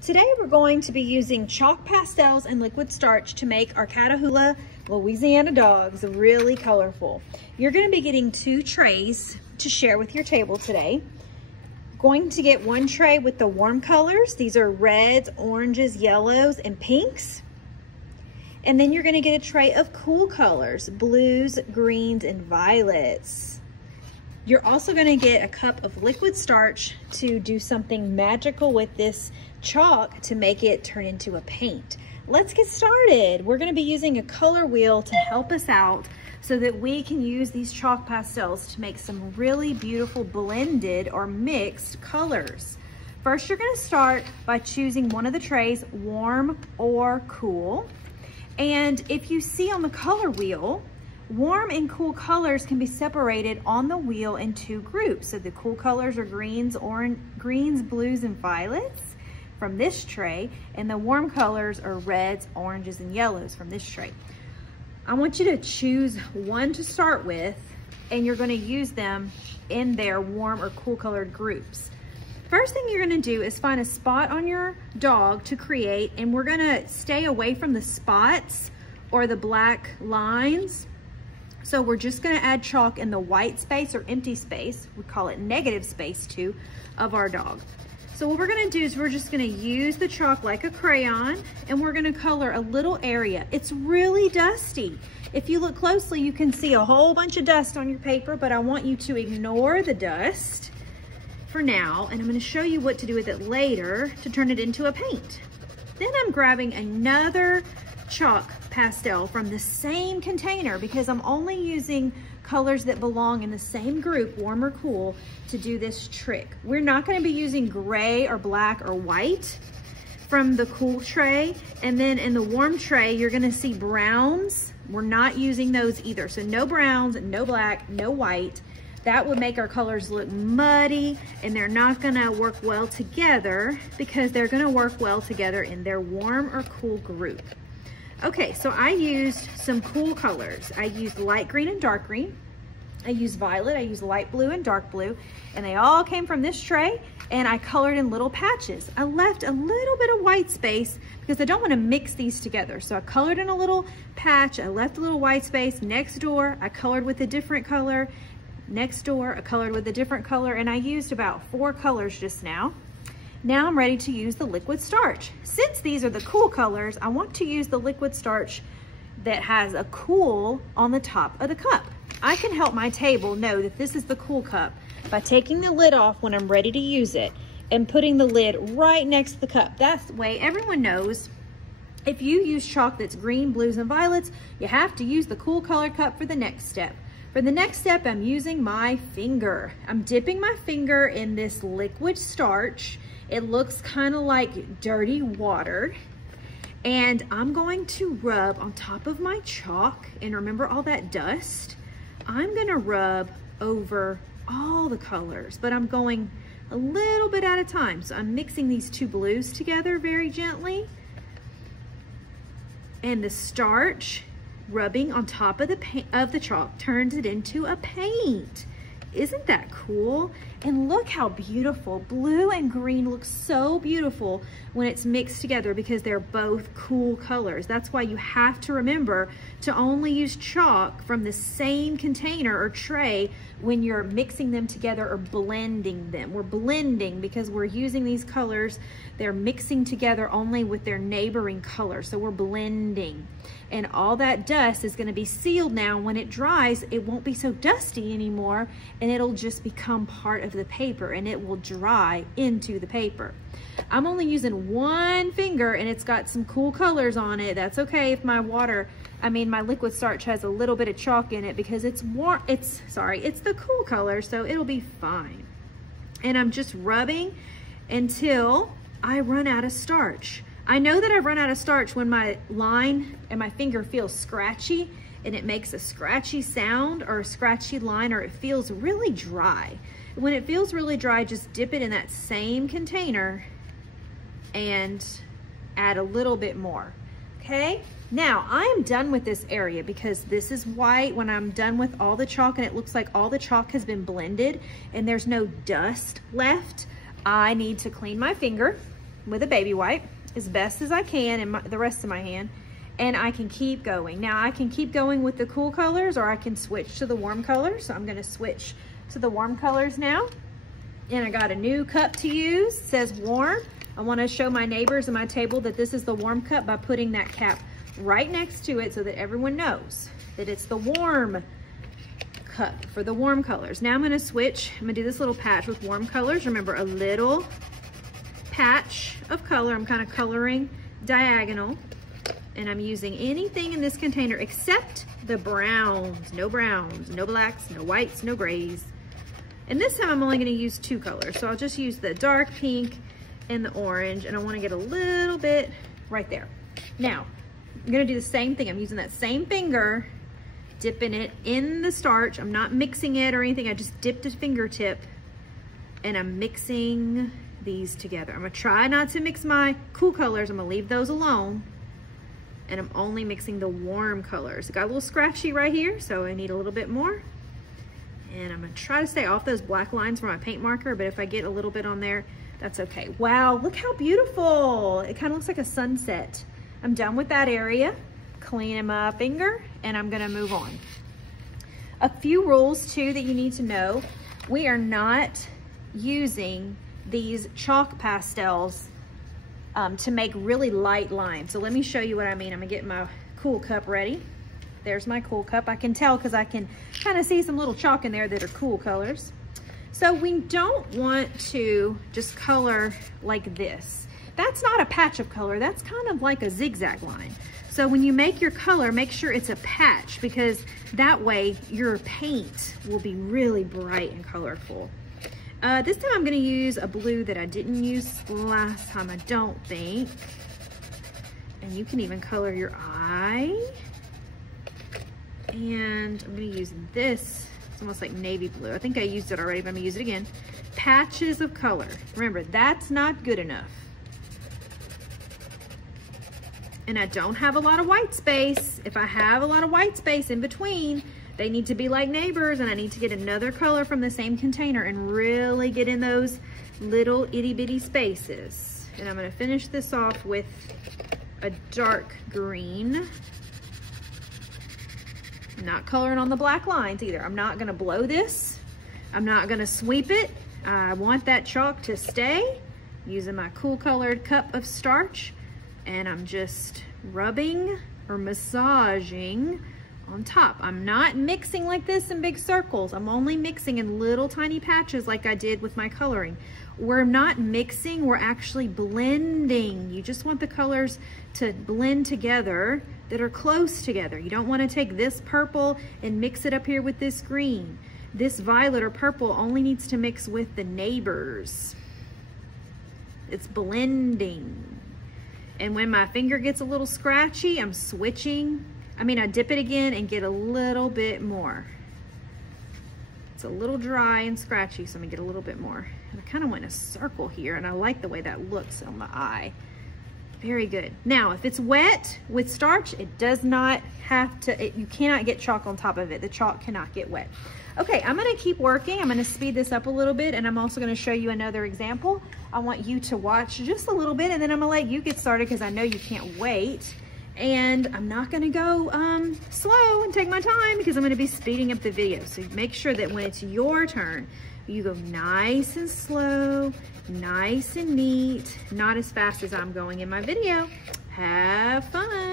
Today we're going to be using chalk pastels and liquid starch to make our Catahoula, Louisiana dogs really colorful. You're going to be getting 2 trays to share with your table today. Going to get 1 tray with the warm colors. These are reds, oranges, yellows, and pinks. And then you're going to get a tray of cool colors, blues, greens, and violets. You're also going to get a cup of liquid starch to do something magical with this chalk to make it turn into a paint. Let's get started. We're going to be using a color wheel to help us out so that we can use these chalk pastels to make some really beautiful blended or mixed colors. First, you're going to start by choosing one of the trays, warm or cool. And if you see on the color wheel, warm and cool colors can be separated on the wheel in 2 groups. So the cool colors are greens, blues, and violets from this tray, and the warm colors are reds, oranges, and yellows from this tray. I want you to choose one to start with, and you're going to use them in their warm or cool colored groups. First thing you're going to do is find a spot on your dog to create, and we're going to stay away from the spots or the black lines. So we're just going to add chalk in the white space or empty space, we call it negative space too, of our dog. So what we're going to do is we're just going to use the chalk like a crayon, and we're going to color a little area. It's really dusty. If you look closely, you can see a whole bunch of dust on your paper, but I want you to ignore the dust for now, and I'm going to show you what to do with it later to turn it into a paint. Then I'm grabbing another chalk pastel from the same container because I'm only using colors that belong in the same group, warm or cool, to do this trick. We're not going to be using gray or black or white from the cool tray, and then in the warm tray you're going to see browns. We're not using those either, so no browns, no black, no white. That would make our colors look muddy, and they're not going to work well together because they're going to work well together in their warm or cool group. Okay, so I used some cool colors. I used light green and dark green. I used violet, I used light blue and dark blue, and they all came from this tray, and I colored in little patches. I left a little bit of white space because I don't want to mix these together. So I colored in a little patch, I left a little white space. Next door, I colored with a different color. Next door, I colored with a different color, and I used about 4 colors just now. Now I'm ready to use the liquid starch. Since these are the cool colors, I want to use the liquid starch that has a cool on the top of the cup. I can help my table know that this is the cool cup by taking the lid off when I'm ready to use it and putting the lid right next to the cup. That way everyone knows if you use chalk that's green, blues, and violets, you have to use the cool colored cup for the next step. For the next step, I'm using my finger. I'm dipping my finger in this liquid starch. It looks kind of like dirty water. And I'm going to rub on top of my chalk, and remember all that dust? I'm gonna rub over all the colors, but I'm going a little bit at a time. So I'm mixing these 2 blues together very gently. And the starch rubbing on top of the chalk turns it into a paint. Isn't that cool? And look how beautiful. Blue and green look so beautiful when it's mixed together because they're both cool colors. That's why you have to remember to only use chalk from the same container or tray when you're mixing them together or blending them. We're blending because we're using these colors. They're mixing together only with their neighboring color. So we're blending. And all that dust is going to be sealed now. When it dries, it won't be so dusty anymore, and it'll just become part of the paper, and it will dry into the paper. I'm only using 1 finger, and it's got some cool colors on it. That's okay if my liquid starch has a little bit of chalk in it because it's the cool color, so it'll be fine. And I'm just rubbing until I run out of starch. I know that I've run out of starch when my line and my finger feels scratchy and it makes a scratchy sound or a scratchy line, or it feels really dry. When it feels really dry, just dip it in that same container and add a little bit more, okay? Now, I am done with this area because this is white when I'm done with all the chalk and it looks like all the chalk has been blended and there's no dust left. I need to clean my finger with a baby wipe as best as I can in the rest of my hand, and I can keep going. Now I can keep going with the cool colors, or I can switch to the warm colors. So I'm gonna switch to the warm colors now. And I got a new cup to use, it says warm. I wanna show my neighbors at my table that this is the warm cup by putting that cap right next to it so that everyone knows that it's the warm cup for the warm colors. Now I'm gonna switch, I'm gonna do this little patch with warm colors. Remember, a little patch of color. I'm kind of coloring diagonal, and I'm using anything in this container except the browns, no blacks, no whites, no grays. And this time I'm only gonna use 2 colors. So I'll just use the dark pink and the orange, and I wanna get a little bit right there. Now, I'm gonna do the same thing. I'm using that same finger, dipping it in the starch. I'm not mixing it or anything. I just dipped a fingertip, and I'm mixing these together. I'm gonna try not to mix my cool colors. I'm gonna leave those alone. And I'm only mixing the warm colors. It got a little scratchy right here, so I need a little bit more. And I'm gonna try to stay off those black lines for my paint marker, but if I get a little bit on there, that's okay. Wow, look how beautiful. It kind of looks like a sunset. I'm done with that area. Cleaning my finger, and I'm gonna move on. A few rules too that you need to know. We are not using these chalk pastels to make really light lines. So let me show you what I mean. I'm gonna get my cool cup ready. There's my cool cup. I can tell because I can kind of see some little chalk in there that are cool colors. So we don't want to just color like this. That's not a patch of color. That's kind of like a zigzag line. So when you make your color, make sure it's a patch, because that way your paint will be really bright and colorful. This time I'm gonna use a blue that I didn't use last time, I don't think. And you can even color your eye. And I'm gonna use this, it's almost like navy blue. I think I used it already, but I'm gonna use it again. Patches of color. Remember, that's not good enough. And I don't have a lot of white space. If I have a lot of white space in between, they need to be like neighbors, and I need to get another color from the same container and really get in those little itty bitty spaces. And I'm gonna finish this off with a dark green. I'm not coloring on the black lines either. I'm not gonna blow this. I'm not gonna sweep it. I want that chalk to stay. Using my cool colored cup of starch, and I'm just rubbing or massaging on top. I'm not mixing like this in big circles. I'm only mixing in little tiny patches like I did with my coloring. We're not mixing, we're actually blending. You just want the colors to blend together that are close together. You don't want to take this purple and mix it up here with this green. This violet or purple only needs to mix with the neighbors. It's blending. And when my finger gets a little scratchy, I'm switching. I dip it again and get a little bit more. It's a little dry and scratchy, so I'm gonna get a little bit more. And I kind of went in a circle here, and I like the way that looks on my eye. Very good. Now, if it's wet with starch, it does not have to, you cannot get chalk on top of it. The chalk cannot get wet. Okay, I'm gonna keep working. I'm gonna speed this up a little bit, and I'm also gonna show you another example. I want you to watch just a little bit, and then I'm gonna let you get started because I know you can't wait. And I'm not gonna go slow and take my time because I'm gonna be speeding up the video. So make sure that when it's your turn, you go nice and slow, nice and neat, not as fast as I'm going in my video. Have fun.